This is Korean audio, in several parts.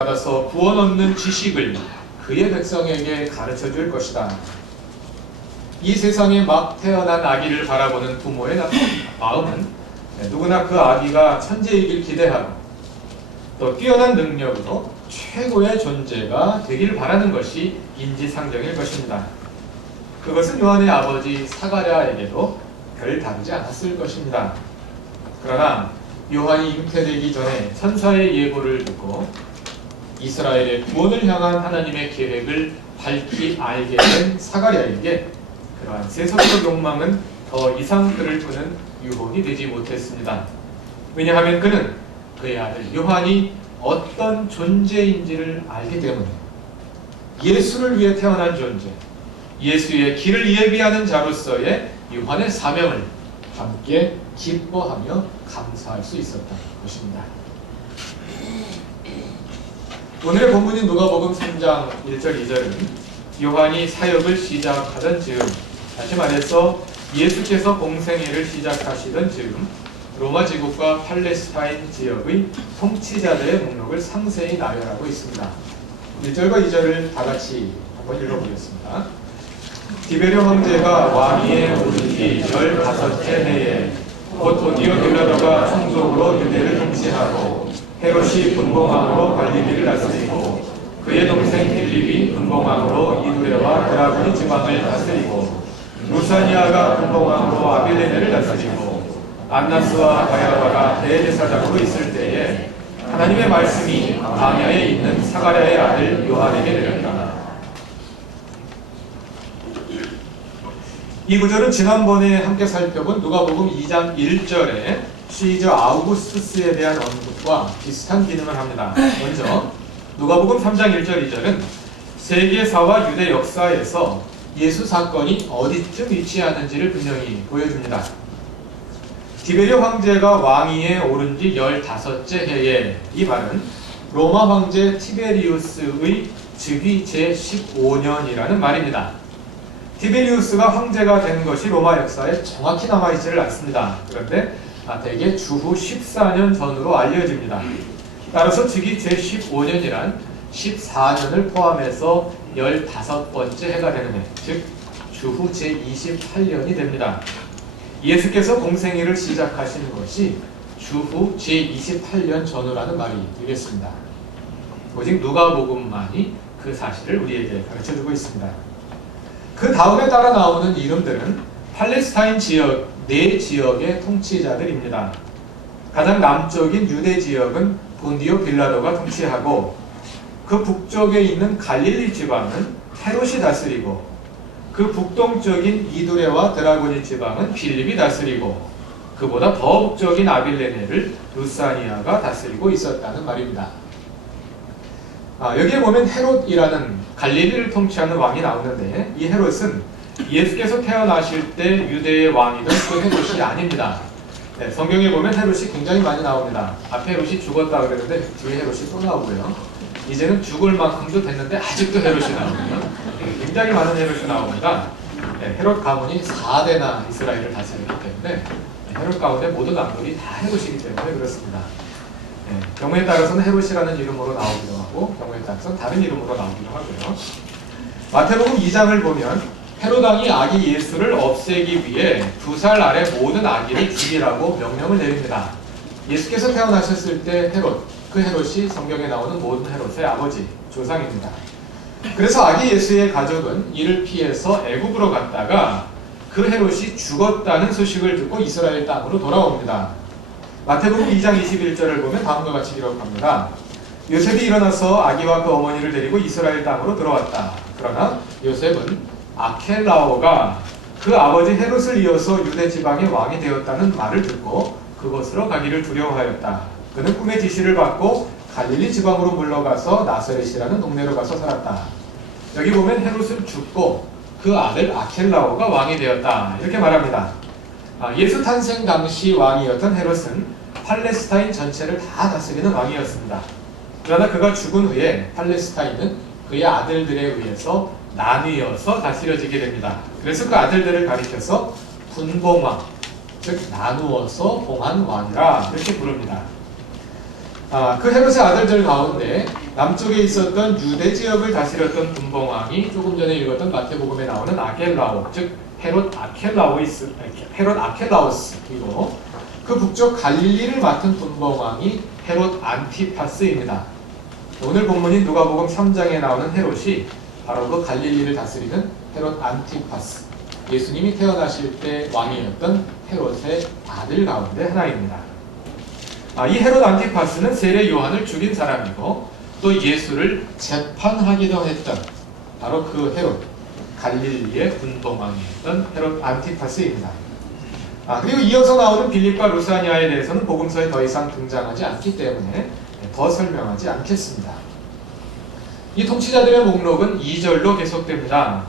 받아서 구원 얻는 지식을 그의 백성에게 가르쳐 줄 것이다. 이 세상에 막 태어난 아기를 바라보는 부모의 마음은 누구나 그 아기가 천재이길 기대하고 또 뛰어난 능력으로 최고의 존재가 되길 바라는 것이 인지상정일 것입니다. 그것은 요한의 아버지 사가랴에게도 별 다르지 않았을 것입니다. 그러나 요한이 잉태되기 전에 천사의 예고를 듣고 이스라엘의 구원을 향한 하나님의 계획을 밝히 알게 된 사가랴에게 그러한 세속적 욕망은 더 이상 그를 끄는 유혹이 되지 못했습니다. 왜냐하면 그는 그의 아들 요한이 어떤 존재인지를 알기 때문에 예수를 위해 태어난 존재, 예수의 길을 예비하는 자로서의 요한의 사명을 함께 기뻐하며 감사할 수 있었던 것입니다. 오늘의 본문인 누가복음 3장 1절 2절은 요한이 사역을 시작하던 즈음, 다시 말해서 예수께서 공생애를 시작하시던 즈음 로마 제국과 팔레스타인 지역의 통치자들의 목록을 상세히 나열하고 있습니다. 1절과 2절을 다 같이 한번 읽어보겠습니다. 디베르 황제가 왕위에 오른 지 15째 해에 곧 본디오 빌라도가 총독으로 유대를 통치하고 헤롯이 분봉왕으로 갈릴리를 다스리고 그의 동생 빌립이 분봉왕으로 이두레와 드라군이 지방을 다스리고 루사니아가 분봉왕으로 아빌레네를 다스리고 안나스와 가야바가 대제사장으로 있을 때에 하나님의 말씀이 광야에 있는 사가랴의 아들 요한에게 내렸다. 이 구절은 지난번에 함께 살펴본 누가복음 2장 1절에 시저 아우구스투스에 대한 언급과 비슷한 기능을 합니다. 먼저 누가복음 3장 1절 2절은 세계사와 유대 역사에서 예수 사건이 어디쯤 위치하는지를 분명히 보여줍니다. 디베르 황제가 왕위에 오른 지 15째 해에, 이 말은 로마 황제 티베리우스의 즉위 제15년이라는 말입니다. 티베리우스가 황제가 된 것이 로마 역사에 정확히 남아있지를 않습니다. 그런데 대개 주후 14년 전으로 알려집니다. 따라서 즉위 제15년이란 14년을 포함해서 15번째 해가 되는 해, 즉 주후 제28년이 됩니다. 예수께서 공생애를 시작하신 것이 주후 제28년 전후라는 말이 되겠습니다. 오직 누가복음만이 그 사실을 우리에게 가르쳐주고 있습니다. 그 다음에 따라 나오는 이름들은 팔레스타인 지역, 네 지역의 통치자들입니다. 가장 남쪽인 유대 지역은 본디오 빌라도가 통치하고 그 북쪽에 있는 갈릴리 지방은 헤롯이 다스리고 그 북동쪽인 이두레와 드라고니 지방은 빌립이 다스리고 그보다 더 북쪽인 아빌레네를 루사니아가 다스리고 있었다는 말입니다. 여기에 보면 헤롯이라는 갈릴리를 통치하는 왕이 나오는데 이 헤롯은 예수께서 태어나실 때 유대의 왕이던 그 헤롯이 아닙니다. 성경에 보면 헤롯이 굉장히 많이 나옵니다. 앞에 헤롯이 죽었다 그랬는데 뒤에 헤롯이 또 나오고요. 이제는 죽을 만큼도 됐는데 아직도 헤롯이 나옵니다. 굉장히 많은 헤롯이 나옵니다. 헤롯 가문이 4대나 이스라엘을 다스렸기 때문에 헤롯 가운데 모든 왕들이 다 헤롯이기 때문에 그렇습니다. 경우에 따라서는 헤롯이라는 이름으로 나오기도 하고 경우에 따라서는 다른 이름으로 나오기도 하고요. 마태복음 2장을 보면 헤롯 왕이 아기 예수를 없애기 위해 2살 아래 모든 아기를 죽이라고 명령을 내립니다. 예수께서 태어나셨을 때 헤롯, 그 헤롯이 성경에 나오는 모든 헤롯의 아버지, 조상입니다. 그래서 아기 예수의 가족은 이를 피해서 애국으로 갔다가 그 헤롯이 죽었다는 소식을 듣고 이스라엘 땅으로 돌아옵니다. 마태복음 2장 21절을 보면 다음과 같이 기록합니다. 요셉이 일어나서 아기와 그 어머니를 데리고 이스라엘 땅으로 들어왔다. 그러나 요셉은 아켈라오가 그 아버지 헤롯을 이어서 유대 지방의 왕이 되었다는 말을 듣고 그곳으로 가기를 두려워하였다. 그는 꿈의 지시를 받고 갈릴리 지방으로 물러가서 나사렛이라는 동네로 가서 살았다. 여기 보면 헤롯은 죽고 그 아들 아켈라오가 왕이 되었다. 이렇게 말합니다. 예수 탄생 당시 왕이었던 헤롯은 팔레스타인 전체를 다 다스리는 왕이었습니다. 그러나 그가 죽은 후에 팔레스타인은 그의 아들들에 의해서 나뉘어서 다스려지게 됩니다. 그래서 그 아들들을 가리켜서 분봉왕, 즉 나누어서 봉한 왕이라 이렇게 부릅니다. 그 헤롯의 아들들 가운데 남쪽에 있었던 유대 지역을 다스렸던 분봉왕이 조금 전에 읽었던 마태복음에 나오는 아겔라오, 즉 헤롯 아켈라우스이고 그 북쪽 갈릴리를 맡은 분봉왕이 헤롯 안티파스입니다. 오늘 본문인 누가복음 3장에 나오는 헤롯이 바로 그 갈릴리를 다스리는 헤롯 안티파스, 예수님이 태어나실 때 왕이었던 헤롯의 아들 가운데 하나입니다. 이 헤롯 안티파스는 세례 요한을 죽인 사람이고 또 예수를 재판하기도 했던 바로 그 헤롯, 갈릴리의 분봉왕이었던 헤롯 안티파스입니다. 그리고 이어서 나오는 빌립과 루사니아에 대해서는 복음서에 더 이상 등장하지 않기 때문에 더 설명하지 않겠습니다. 이 통치자들의 목록은 2절로 계속됩니다.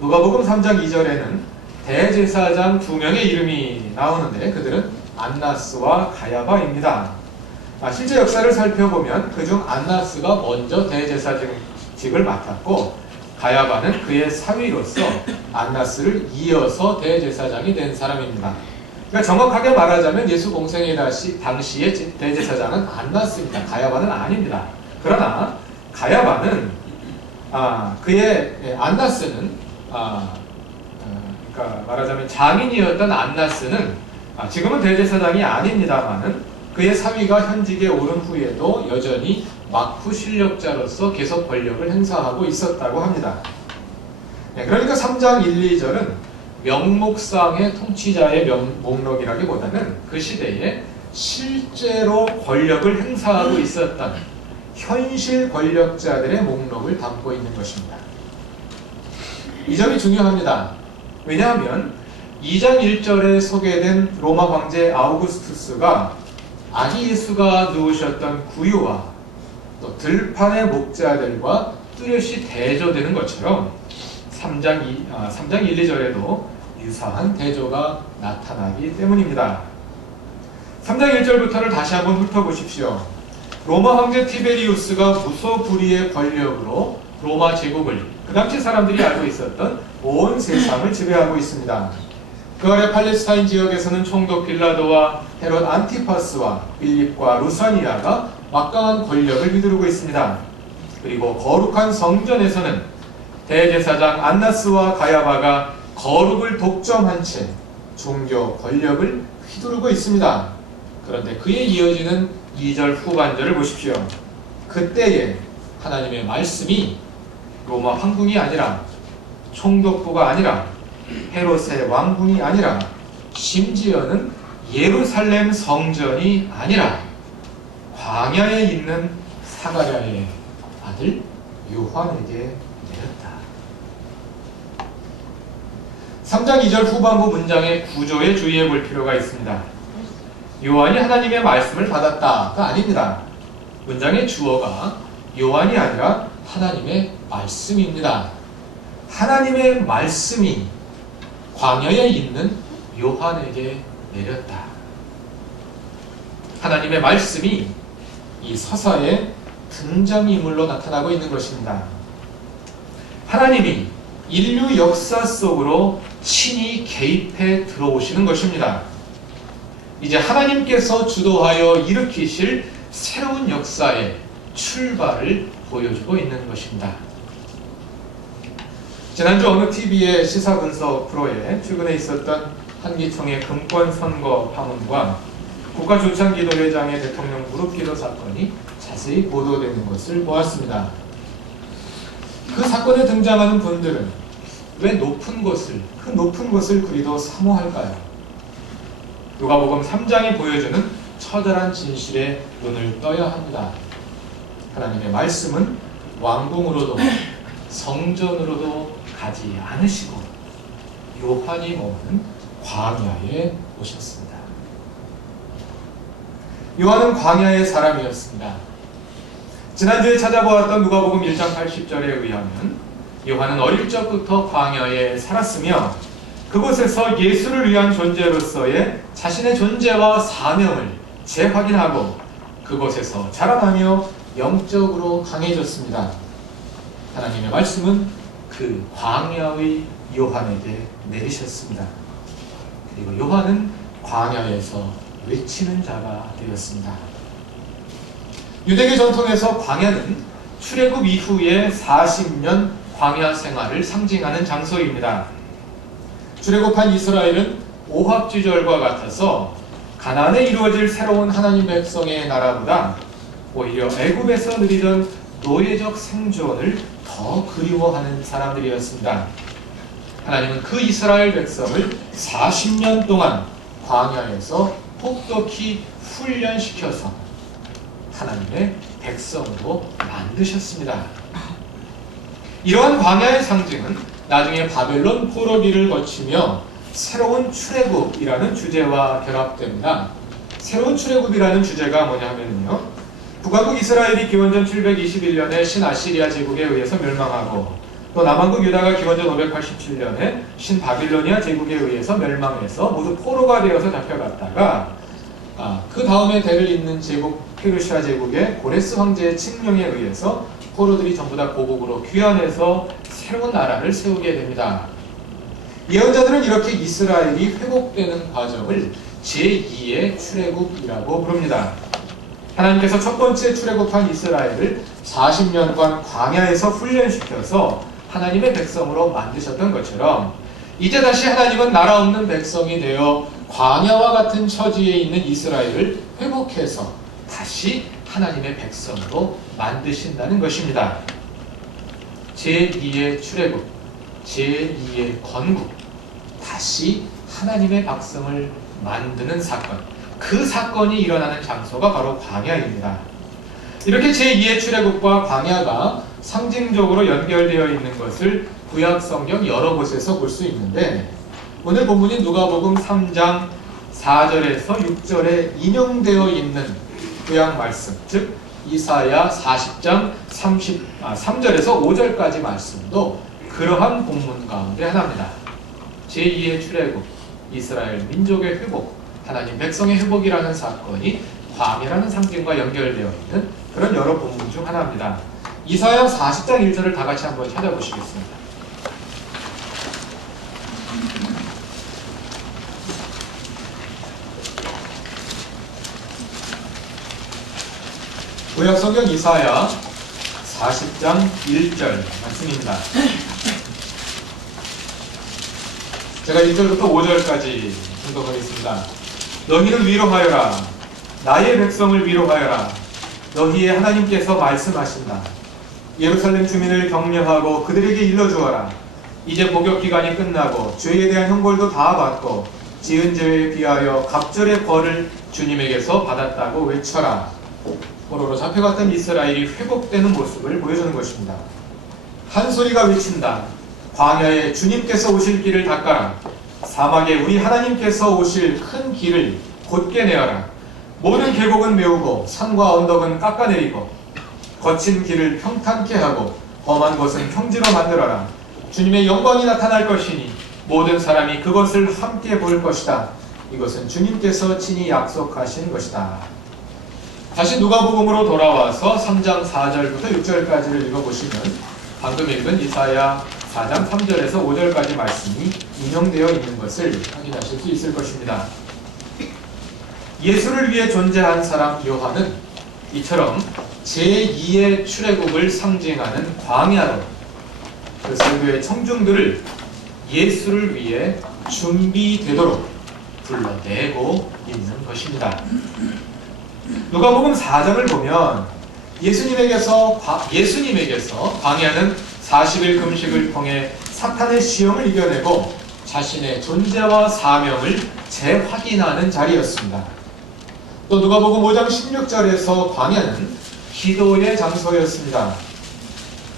누가복음 3장 2절에는 대제사장 2명의 이름이 나오는데 그들은 안나스와 가야바입니다. 실제 역사를 살펴보면 그중 안나스가 먼저 대제사장직을 맡았고 가야바는 그의 사위로서 안나스를 이어서 대제사장이 된 사람입니다. 그러니까 정확하게 말하자면 예수 공생의 당시의 대제사장은 안나스입니다. 가야바는 아닙니다. 그러나 가야바는 안나스는 그러니까 말하자면 장인이었던 안나스는 지금은 대제사장이 아닙니다만은 그의 사위가 현직에 오른 후에도 여전히 막후 실력자로서 계속 권력을 행사하고 있었다고 합니다. 그러니까 3장 1, 2절은 명목상의 통치자의 목록이라기보다는 그 시대에 실제로 권력을 행사하고 있었던 현실 권력자들의 목록을 담고 있는 것입니다. 이 점이 중요합니다. 왜냐하면 2장 1절에 소개된 로마 황제 아우구스투스가 아기 예수가 누우셨던 구유와 또 들판의 목자들과 뚜렷이 대조되는 것처럼 3장 1, 2절에도 유사한 대조가 나타나기 때문입니다. 3장 1절부터를 다시 한번 훑어보십시오. 로마 황제 티베리우스가 무소불위의 권력으로 로마 제국을 그 당시 사람들이 알고 있었던 온 세상을 지배하고 있습니다. 그 아래 팔레스타인 지역에서는 총독 빌라도와 헤롯 안티파스와 빌립과 루사니아가 막강한 권력을 휘두르고 있습니다. 그리고 거룩한 성전에서는 대제사장 안나스와 가야바가 거룩을 독점한 채 종교 권력을 휘두르고 있습니다. 그런데 그에 이어지는 2절 후반절을 보십시오. 그때에 하나님의 말씀이 로마 황궁이 아니라 총독부가 아니라 헤롯의 왕궁이 아니라 심지어는 예루살렘 성전이 아니라 광야에 있는 사가랴의 아들 요한에게 내렸다. 3장 2절 후반부 문장의 구조에 주의해 볼 필요가 있습니다. 요한이 하나님의 말씀을 받았다가 아닙니다. 문장의 주어가 요한이 아니라 하나님의 말씀입니다. 하나님의 말씀이 광야에 있는 요한에게 내렸다. 하나님의 말씀이 이 서사의 등장인물로 나타나고 있는 것입니다. 하나님이 인류 역사 속으로 친히 개입해 들어오시는 것입니다. 이제 하나님께서 주도하여 일으키실 새로운 역사의 출발을 보여주고 있는 것입니다. 지난주 어느 TV의 시사분석 프로에 최근에 있었던 한기총의 금권선거 파문과 국가조창기도회장의 대통령 무릎기도 사건이 자세히 보도되는 것을 보았습니다. 그 사건에 등장하는 분들은 왜 그 높은 것을 그리도 사모할까요? 누가복음 3장이 보여주는 처절한 진실에 눈을 떠야 합니다. 하나님의 말씀은 왕궁으로도 성전으로도 가지 않으시고 요한이 머무는 광야에 오셨습니다. 요한은 광야의 사람이었습니다. 지난주에 찾아보았던 누가복음 1장 80절에 의하면 요한은 어릴 적부터 광야에 살았으며 그곳에서 예수를 위한 존재로서의 자신의 존재와 사명을 재확인하고 그곳에서 자라나며 영적으로 강해졌습니다. 하나님의 말씀은 그 광야의 요한에게 내리셨습니다. 그리고 요한은 광야에서 외치는 자가 되었습니다. 유대계 전통에서 광야는 출애굽 이후의 40년 광야 생활을 상징하는 장소입니다. 출애굽한 이스라엘은 오합지절과 같아서 가나안에 이루어질 새로운 하나님 백성의 나라보다 오히려 애굽에서 누리던 노예적 생존을 더 그리워하는 사람들이었습니다. 하나님은 그 이스라엘 백성을 40년 동안 광야에서 혹독히 훈련시켜서 하나님의 백성으로 만드셨습니다. 이러한 광야의 상징은 나중에 바벨론 포로기를 거치며 새로운 출애굽이라는 주제와 결합됩니다. 새로운 출애굽이라는 주제가 뭐냐 하면요, 북왕국 이스라엘이 기원전 721년에 신아시리아 제국에 의해서 멸망하고 또 남왕국 유다가 기원전 587년에 신바빌로니아 제국에 의해서 멸망해서 모두 포로가 되어서 잡혀갔다가 그 다음에 대를 잇는 제국 페르시아 제국의 고레스 황제의 칙령에 의해서 포로들이 전부 다 고국으로 귀환해서 새로운 나라를 세우게 됩니다. 예언자들은 이렇게 이스라엘이 회복되는 과정을 제2의 출애굽이라고 부릅니다. 하나님께서 첫 번째 출애굽한 이스라엘을 40년간 광야에서 훈련시켜서 하나님의 백성으로 만드셨던 것처럼 이제 다시 하나님은 나라 없는 백성이 되어 광야와 같은 처지에 있는 이스라엘을 회복해서 다시 하나님의 백성으로 만드신다는 것입니다. 제2의 출애굽, 제2의 건국, 다시 하나님의 백성을 만드는 사건, 그 사건이 일어나는 장소가 바로 광야입니다. 이렇게 제2의 출애굽과 광야가 상징적으로 연결되어 있는 것을 구약 성경 여러 곳에서 볼 수 있는데, 오늘 본문인 누가복음 3장 4절에서 6절에 인용되어 있는 구약 말씀, 즉 이사야 40장 3절에서 5절까지 말씀도 그러한 본문 가운데 하나입니다. 제2의 출애굽, 이스라엘 민족의 회복, 하나님 백성의 회복이라는 사건이 광야라는 상징과 연결되어 있는 그런 여러 본문 중 하나입니다. 이사야 40장 1절을 다 같이 한번 찾아보시겠습니다. 구약 성경 이사야 40장 1절 말씀입니다. 제가 1절부터 5절까지 읽어보겠습니다. 너희를 위로하여라. 나의 백성을 위로하여라. 너희의 하나님께서 말씀하신다. 예루살렘 주민을 격려하고 그들에게 일러주어라. 이제 복역 기간이 끝나고 죄에 대한 형벌도 다 받고 지은 죄에 비하여 갑절의 벌을 주님에게서 받았다고 외쳐라. 포로로 잡혀갔던 이스라엘이 회복되는 모습을 보여주는 것입니다. 한 소리가 외친다. 광야에 주님께서 오실 길을 닦아라. 사막에 우리 하나님께서 오실 큰 길을 곧게 내어라. 모든 계곡은 메우고 산과 언덕은 깎아내리고 거친 길을 평탄케 하고 험한 곳은 평지로 만들어라. 주님의 영광이 나타날 것이니 모든 사람이 그것을 함께 볼 것이다. 이것은 주님께서 친히 약속하신 것이다. 다시 누가복음으로 돌아와서 3장 4절부터 6절까지를 읽어보시면 방금 읽은 이사야 4장 3절에서 5절까지 말씀이 인용되어 있는 것을 확인하실 수 있을 것입니다. 예수를 위해 존재한 사람 요한은 이처럼 제2의 출애굽을 상징하는 광야로 그 설교의 청중들을 예수를 위해 준비되도록 불러내고 있는 것입니다. 누가복음 4장을 보면 예수님에게서 광야는 40일 금식을 통해 사탄의 시험을 이겨내고 자신의 존재와 사명을 재확인하는 자리였습니다. 또 누가복음 5장 16절에서 광야는 기도의 장소였습니다.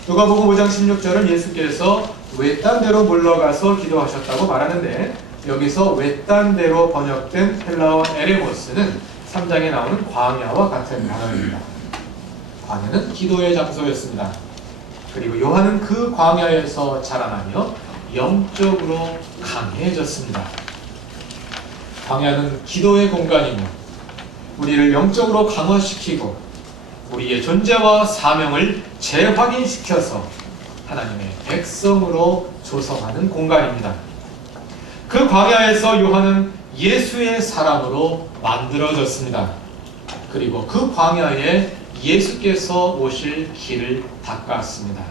누가복음 5장 16절은 예수께서 외딴 데로 물러가서 기도하셨다고 말하는데, 여기서 외딴 데로 번역된 헬라어 에레모스는 3장에 나오는 광야와 같은 단어입니다. 광야는 기도의 장소였습니다. 그리고 요한은 그 광야에서 자라나며 영적으로 강해졌습니다. 광야는 기도의 공간이며 우리를 영적으로 강화시키고 우리의 존재와 사명을 재확인시켜서 하나님의 백성으로 조성하는 공간입니다. 그 광야에서 요한은 예수의 사람으로 만들어졌습니다. 그리고 그 광야에 예수께서 오실 길을 닦았습니다.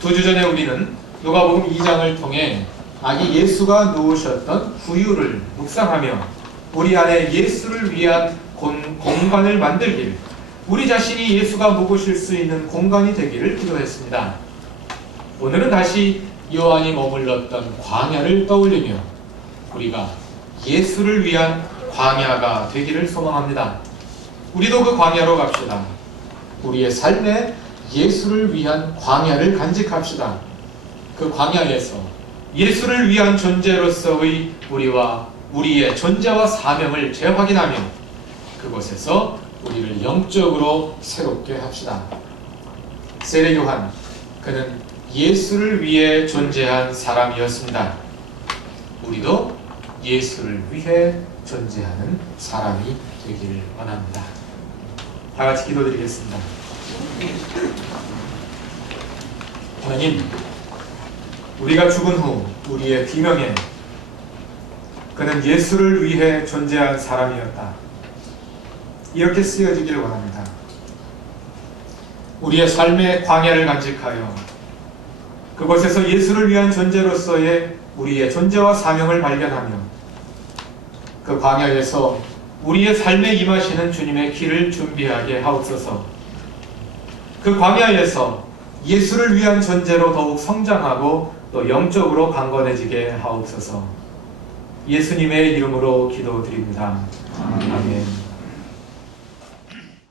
2주 전에 우리는 누가복음 2장을 통해 아기 예수가 누우셨던 구유를 묵상하며 우리 안에 예수를 위한 공간을 만들길, 우리 자신이 예수가 묵으실 수 있는 공간이 되기를 기도했습니다. 오늘은 다시 요한이 머물렀던 광야를 떠올리며 우리가 예수를 위한 광야가 되기를 소망합니다. 우리도 그 광야로 갑시다. 우리의 삶에 예수를 위한 광야를 간직합시다. 그 광야에서 예수를 위한 존재로서의 우리와 우리의 존재와 사명을 재확인하며 그곳에서 우리를 영적으로 새롭게 합시다. 세례 요한, 그는 예수를 위해 존재한 사람이었습니다. 우리도 예수를 위해 존재하는 사람이 되기를 원합니다. 다 같이 기도드리겠습니다. 하나님, 우리가 죽은 후 우리의 비명에 그는 예수를 위해 존재한 사람이었다, 이렇게 쓰여지기를 원합니다. 우리의 삶의 광야를 간직하여 그곳에서 예수를 위한 존재로서의 우리의 존재와 사명을 발견하며 그 광야에서 우리의 삶에 임하시는 주님의 길을 준비하게 하옵소서. 그 광야에서 예수를 위한 존재로 더욱 성장하고 또 영적으로 강건해지게 하옵소서. 예수님의 이름으로 기도드립니다. 아멘.